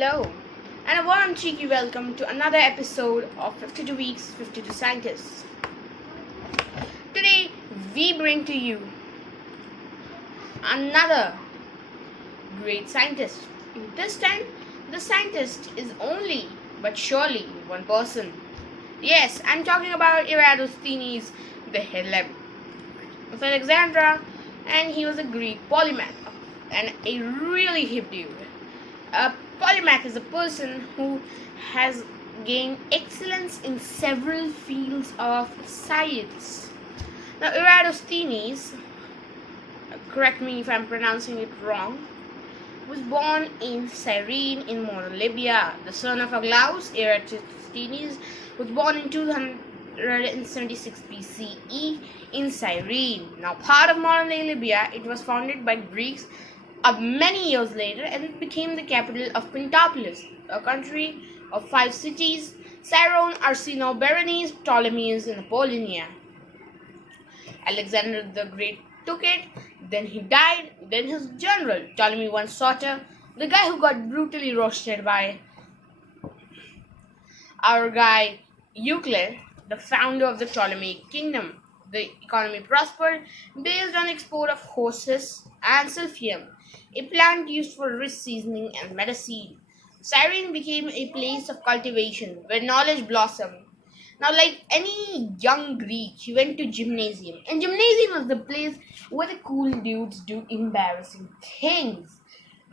Hello, and a warm cheeky welcome to another episode of 52 Weeks, 52 Scientists. Today, we bring to you another great scientist. This time, the scientist is only but surely one person. Yes, I'm talking about Eratosthenes, the head of Alexandria, and he was a Greek polymath and a really hip dude. A polymath is a person who has gained excellence in several fields of science. Now, Eratosthenes, correct me if I'm pronouncing it wrong, was born in Cyrene in modern Libya. The son of Aglaus, Eratosthenes was born in 276 BCE in Cyrene. Now, part of modern day Libya, it was founded by Greeks many years later, and it became the capital of Pentapolis, a country of 5 cities: Cyrene, Arsinoe, Berenice, Ptolemais, and Apollonia. Alexander the Great took it, then he died, then his general, Ptolemy I Soter, the guy who got brutally roasted by our guy Euclid, the founder of the Ptolemaic kingdom. The economy prospered based on export of horses and silphium, a plant used for rich seasoning and medicine. Cyrene became a place of cultivation where knowledge blossomed. Now, like any young Greek, he went to gymnasium, and gymnasium was the place where the cool dudes do embarrassing things.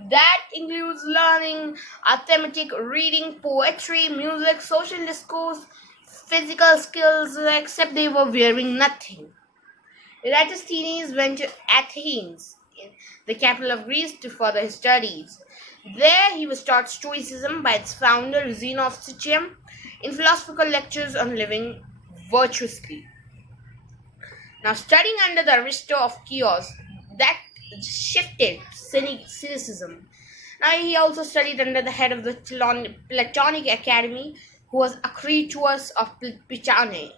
That includes learning arithmetic, reading, poetry, music, social discourse, physical skills, except they were wearing nothing. Eratosthenes went to Athens, the capital of Greece, to further his studies. There he was taught Stoicism by its founder Zeno of Citium in philosophical lectures on living virtuously. Now, studying under the Aristotle of Chios, that shifted cynicism. Now, he also studied under the head of the Platonic Academy, who was Acretus of Picane.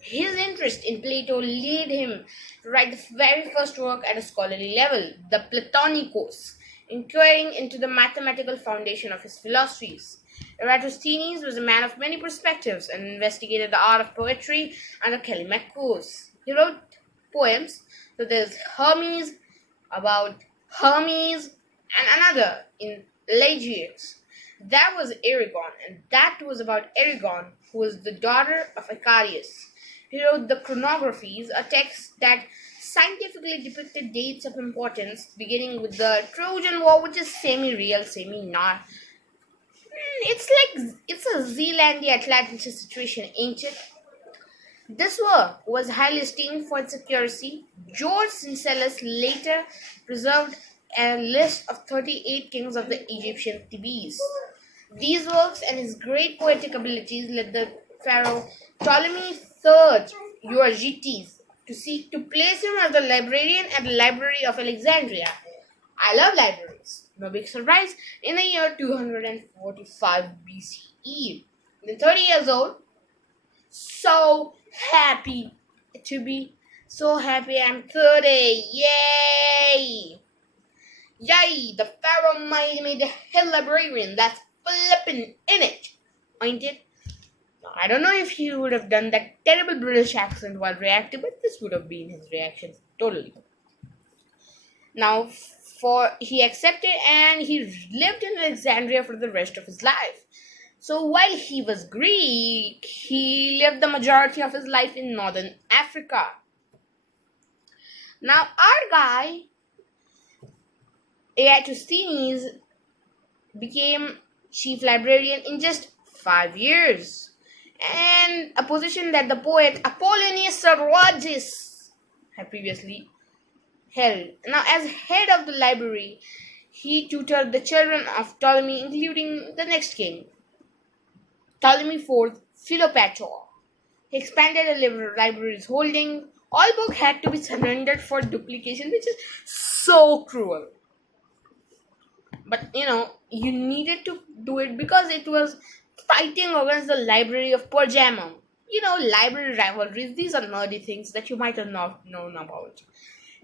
His interest in Plato led him to write the very first work at a scholarly level, the Platonicos, inquiring into the mathematical foundation of his philosophies. Eratosthenes was a man of many perspectives and investigated the art of poetry under Callimachus. He wrote poems, so there's Hermes, about Hermes, and another in Elegiacs. That was Aragon, and that was about Aragon, who was the daughter of Icarius. He wrote the Chronographies, a text that scientifically depicted dates of importance, beginning with the Trojan War, which is semi-real, semi-not. It's a Zealandia Atlantis situation, ain't it? This work was highly esteemed for its accuracy. George Syncellus later preserved a list of 38 kings of the Egyptian Thebes. These works and his great poetic abilities led the pharaoh Ptolemy III Euergetes to seek to place him as the librarian at the Library of Alexandria. I love libraries. No big surprise. In the year 245 BCE, then 30 years old, so happy to be so happy I'm 30. Yay! Yay! The pharaoh made the head librarian. That's flippin' in it, ain't it? I don't know if he would have done that terrible British accent while reacting, but this would have been his reaction totally. Now, he accepted and he lived in Alexandria for the rest of his life. So while he was Greek, he lived the majority of his life in northern Africa. Now, our guy, Eratosthenes, became chief librarian in just 5 years, and a position that the poet Apollonius Rhodus had previously held. Now, as head of the library, he tutored the children of Ptolemy, including the next king, Ptolemy IV Philopator. He expanded the library's holding. All books had to be surrendered for duplication, which is so cruel. But you needed to do it because it was fighting against the Library of Pergamum. Library rivalries, these are nerdy things that you might have not known about.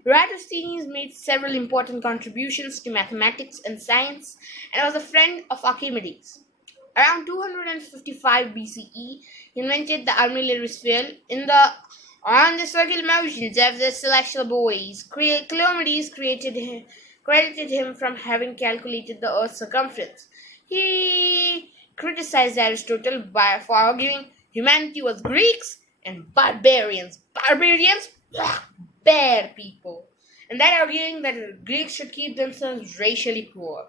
Eratosthenes made several important contributions to mathematics and science and was a friend of Archimedes. Around 255 BCE, he invented the armillary sphere in the on the circular motions of the celestial bodies. Cleomedes credited him from having calculated the Earth's circumference. He criticized Aristotle for arguing humanity was Greeks and barbarians. Barbarians? Ugh, bad people. And that arguing that Greeks should keep themselves racially poor.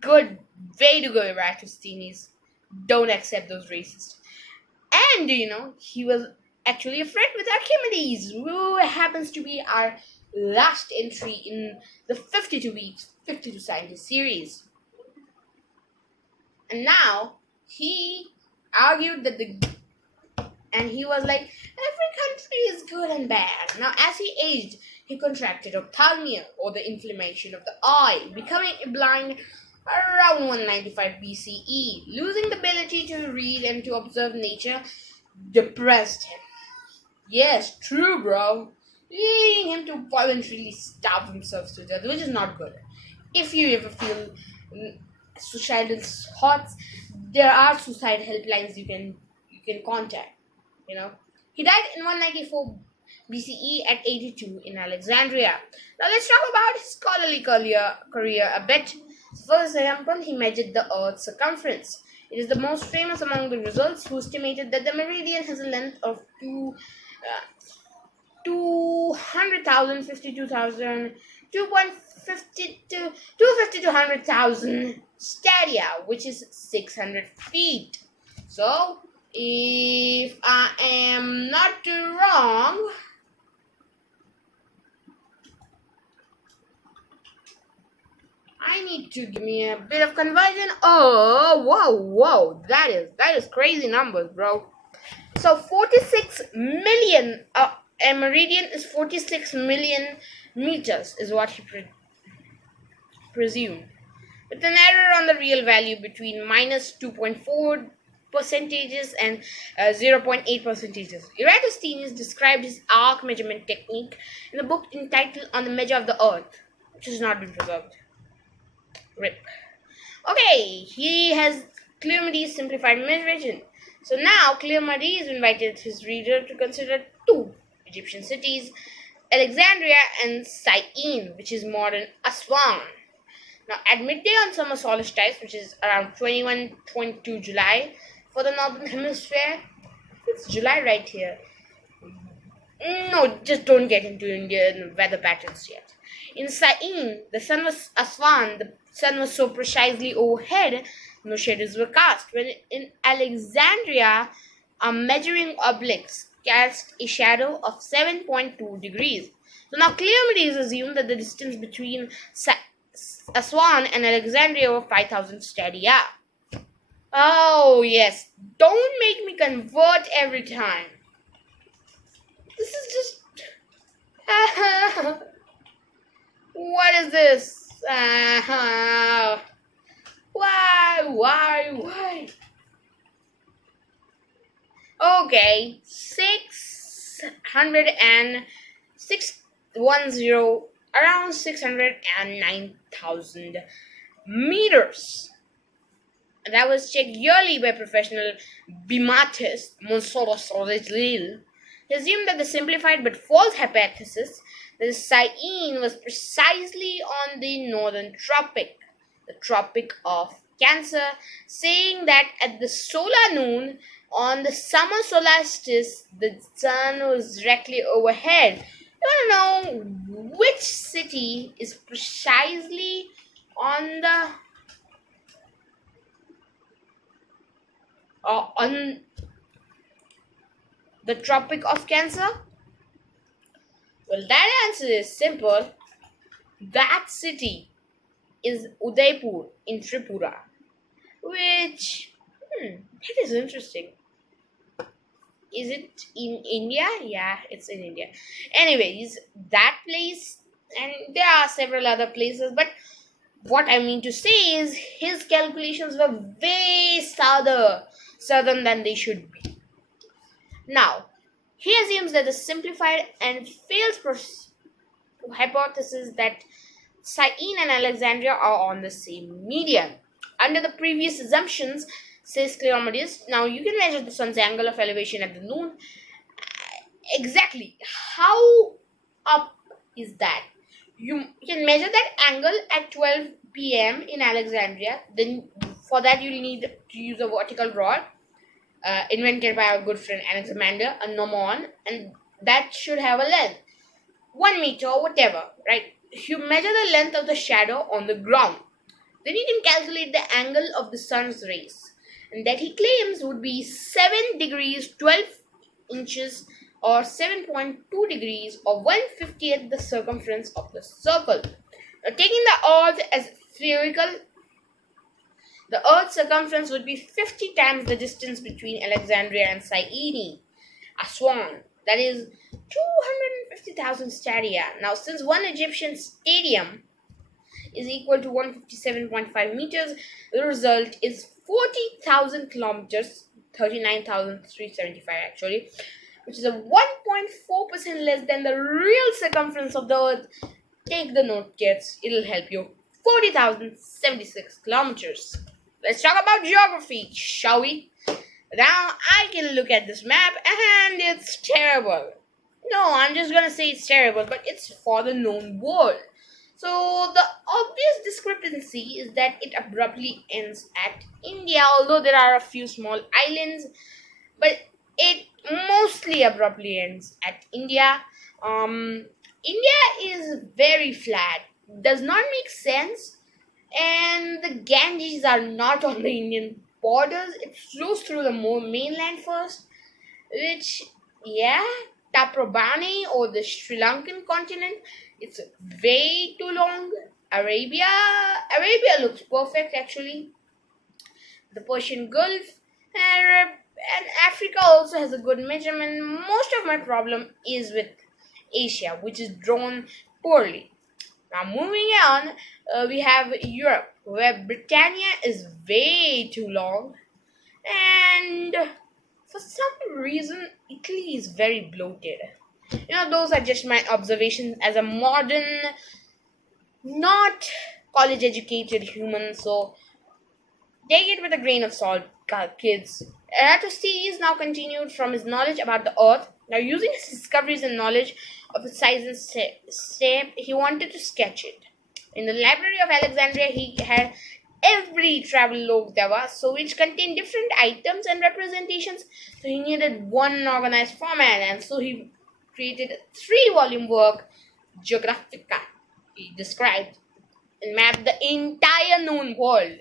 Good, way to go, Eratosthenes. Don't accept those racists. And he was actually a friend with Archimedes, who happens to be our last entry in the 52 weeks, 52 scientist series. And now he argued that and he was like, every country is good and bad. Now, as he aged, he contracted ophthalmia, or the inflammation of the eye, becoming blind around 195 BCE. Losing the ability to read and to observe nature depressed him. Yes, true, bro. Leading him to voluntarily starve himself to death, which is not good. If you ever feel suicidal thoughts, there are suicide helplines you can contact. He died in 194 BCE at 82 in Alexandria. Now let's talk about his scholarly career a bit. For example, he measured the Earth's circumference. It is the most famous among the results, who estimated that the meridian has a length of 200,000, 52,000, 2.50 to 250 to 100,000 stadia, which is 600 feet. So, if I am not wrong, I need to give me a bit of conversion. Oh, whoa, that is crazy numbers, bro. So 46 million, a meridian is 46 million meters, is what he presumed, with an error on the real value between minus 2.4 percentages and 0.8 percentages. Eratosthenes described his arc measurement technique in a book entitled On the Measure of the Earth, which has not been preserved. RIP. Okay, he has Cleomedes' simplified measurement. So now Cleomedes invited his reader to consider two Egyptian cities, Alexandria and Syene, which is modern Aswan. Now at midday on summer solstice, which is around 21-22 July for the northern hemisphere, it's July right here. No, just don't get into Indian weather patterns yet. In Syene, the sun was so precisely overhead, no shadows were cast. When in Alexandria, a measuring obelisks cast a shadow of 7.2 degrees. So now Cleomedes assumed that the distance between Aswan and Alexandria were 5,000 stadia. Oh yes, don't make me convert every time. This is just... what is this? Why? Okay, 610, around 609,000 meters. That was checked yearly by professional bimatist Monsoros Orezlil. He assumed that the simplified but false hypothesis that Syene was precisely on the northern tropic, the Tropic of Cancer, saying that at the solar noon on the summer solstice, the sun was directly overhead. You want to know which city is precisely on the Tropic of Cancer? Well, that answer is simple. That city is Udaipur in Tripura, which, that is interesting. Is it in India? Yeah, it's in India. Anyways, that place, and there are several other places, but what I mean to say is his calculations were way southern than they should be. Now, he assumes that the simplified and fails hypothesis that Syene and Alexandria are on the same median. Under the previous assumptions, says Cleomedes, now you can measure the sun's angle of elevation at the noon. Exactly. How up is that? You can measure that angle at 12 p.m. in Alexandria. Then, for that, you'll need to use a vertical rod invented by our good friend Anaximander, a gnomon, and that should have a length 1 meter or whatever, right? You measure the length of the shadow on the ground. Then you can calculate the angle of the sun's rays, and that he claims would be 7 degrees 12 inches or 7.2 degrees or 1/50th the circumference of the circle. Now, taking the earth as spherical, the earth's circumference would be 50 times the distance between Alexandria and Syene, Aswan. That is 250,000 stadia. Now, since one Egyptian stadium is equal to 157.5 meters, the result is 40,000 kilometers, 39,375 actually, which is a 1.4% less than the real circumference of the earth. Take the note, kids, it'll help you. 40,076 kilometers. Let's talk about geography, shall we? Now I can look at this map and it's terrible. No, I'm just gonna say it's terrible, but it's for the known world. So the obvious discrepancy is that it abruptly ends at India, although there are a few small islands, but it mostly abruptly ends at India. India is very flat, does not make sense, and the Ganges are not on the Indian borders. It flows through the mainland first, which, yeah, Taprobani or the Sri Lankan continent, it's way too long. Arabia looks perfect actually. The Persian Gulf and Africa also has a good measurement. Most of my problem is with Asia, which is drawn poorly. Now moving on, we have Europe, where Britannia is way too long, and for some reason Italy is very bloated. Those are just my observations as a modern, not college educated human, so take it with a grain of salt, kids. Eratosthenes now continued from his knowledge about the earth. Now, using his discoveries and knowledge of its size and shape, he wanted to sketch it. In the library of Alexandria, he had every travel log there was, so which contained different items and representations. So he needed one organized format, and so he created a 3-volume work, Geographica. He described and mapped the entire known world,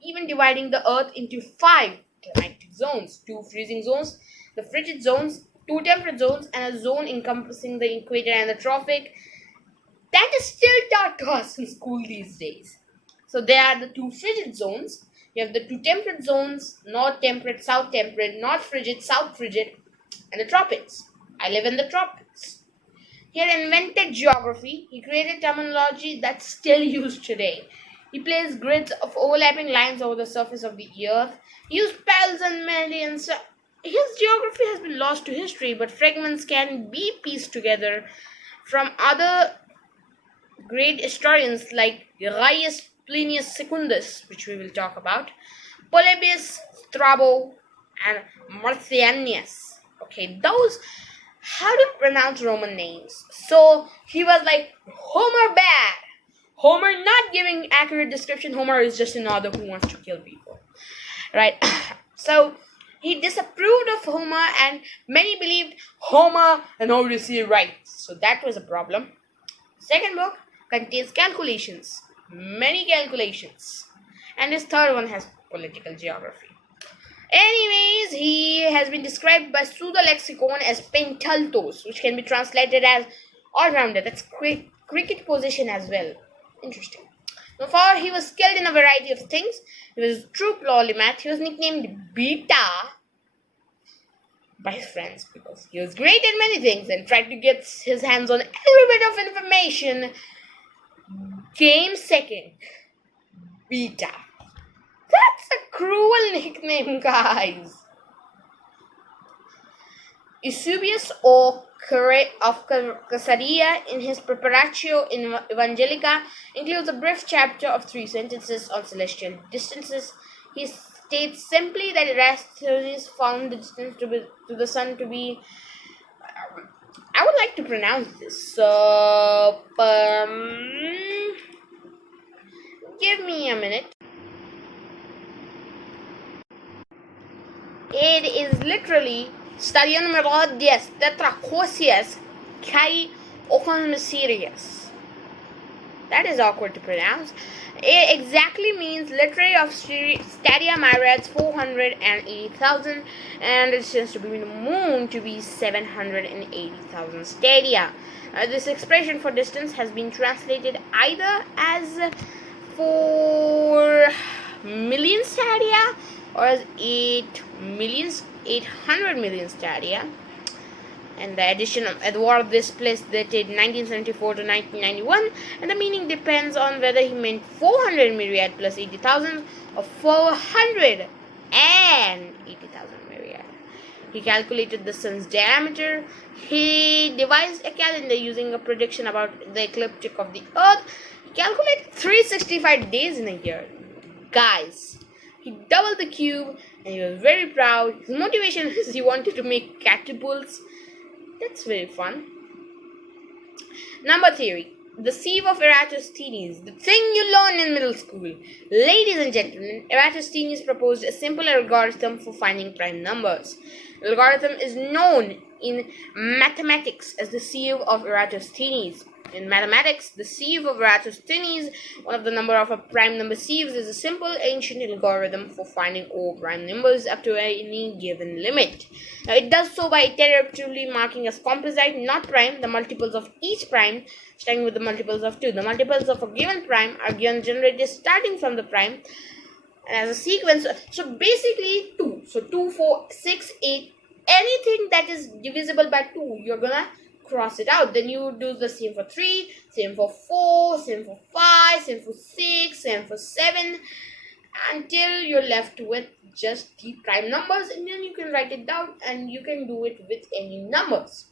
even dividing the earth into 5 climatic zones: 2 freezing zones, the frigid zones, 2 temperate zones, and a zone encompassing the equator and the tropic. That is still taught to us in school these days. So there are the 2 frigid zones. You have the 2 temperate zones: north temperate, south temperate, north frigid, south frigid, and the tropics. I live in the tropics. He had invented geography. He created terminology that's still used today. He placed grids of overlapping lines over the surface of the earth. He used parallels and meridians. His geography has been lost to history, but fragments can be pieced together from other great historians like Gaius Plinius Secundus, which we will talk about, Polybius, Strabo, and Marcianus. Okay, those, how to pronounce Roman names. So he was like, Homer bad. Homer not giving accurate description. Homer is just another who wants to kill people, right? So he disapproved of Homer, and many believed Homer and Odyssey right. So that was a problem. Second book contains calculations, many calculations, and his third one has political geography. Anyways, he has been described by Pseudo-Lexicon as pentaltos, which can be translated as all-rounder. That's cricket position as well. Interesting. For he was skilled in a variety of things. He was a true polymath. He was nicknamed Beta by his friends because he was great at many things and tried to get his hands on every bit of information. Came second. Beta. That's a cruel nickname, guys. Eusebius or of Caesarea, in his Preparatio Evangelica, includes a brief chapter of 3 sentences on celestial distances. He states simply that Eratosthenes found the distance to the sun to be. I would like to pronounce this. So, give me a minute. It is literally stadion melodius tetrachosius kai okonomysterious. That is awkward to pronounce. It exactly means literally of stadia myriads 480,000 and it seems to be the moon to be 780,000 stadia. This expression for distance has been translated either as 4 million stadia or as 800 million stadia. And the edition of Edward this place dated 1974 to 1991, and the meaning depends on whether he meant 400 myriad plus 80,000 or 480,000 myriad. He calculated the sun's diameter. He devised a calendar using a prediction about the ecliptic of the earth. He calculated 365 days in a year. Guys, he doubled the cube and he was very proud. His motivation is he wanted to make catapults. That's very fun. Number theory. The sieve of Eratosthenes. The thing you learn in middle school. Ladies and gentlemen, Eratosthenes proposed a simple algorithm for finding prime numbers. The algorithm is known in mathematics as the sieve of Eratosthenes. In mathematics, the sieve of Eratosthenes, one of the number of a prime number sieves, is a simple ancient algorithm for finding all prime numbers up to any given limit. Now, it does so by iteratively marking as composite, not prime, the multiples of each prime, starting with the multiples of 2. The multiples of a given prime are given generated starting from the prime and as a sequence. So basically 2. So 2, 4, 6, 8, anything that is divisible by 2, you're gonna cross it out. Then you do the same for 3, same for 4, same for 5, same for 6, same for 7, until you're left with just the prime numbers, and then you can write it down and you can do it with any numbers.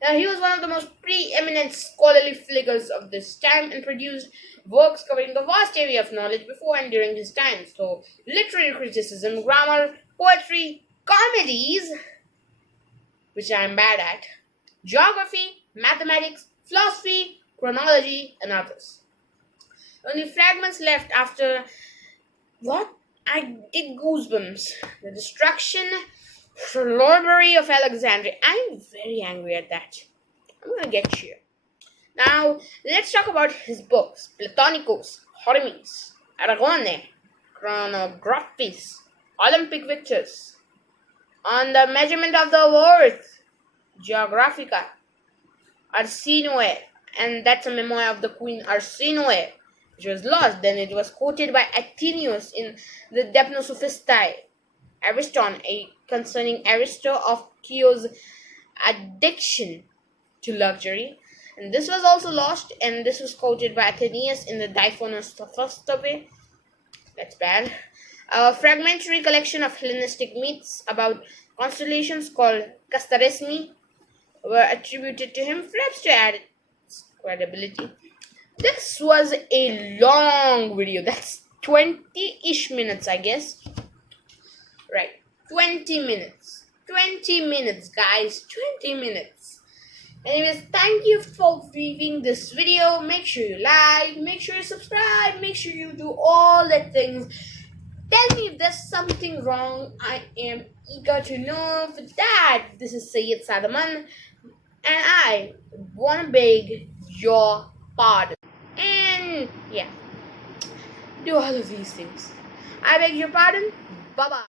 Now, he was one of the most preeminent scholarly figures of this time and produced works covering the vast area of knowledge before and during his time. So, literary criticism, grammar, poetry, comedies, which I am bad at, geography, mathematics, philosophy, chronology, and others. Only fragments left after what? I get goosebumps. The destruction, robbery of Alexandria. I'm very angry at that. I'm gonna get you. Now, let's talk about his books. Platonicos, Hermes, Aragone, Chronographis, Olympic Victors, On the Measurement of the Earth, Geographica, Arsinoe, and that's a memoir of the Queen Arsinoe, which was lost. Then it was quoted by Athenaeus in the Deipnosophistae, Aristotle, concerning Aristotle of Chios' addiction to luxury. And this was also lost, and this was quoted by Athenaeus in the Deipnosophistae. That's bad. A fragmentary collection of Hellenistic myths about constellations called Castaresmi were attributed to him, perhaps to add its credibility. This was a long video. That's 20-ish minutes, I guess. Right. 20 minutes. 20 minutes, guys. 20 minutes. Anyways, thank you for viewing this video. Make sure you like, make sure you subscribe, make sure you do all the things. Tell me if there's something wrong. I am eager to know. For that, this is Sayyid Sadaman, and I want to beg your pardon. And yeah, do all of these things. I beg your pardon. Bye-bye.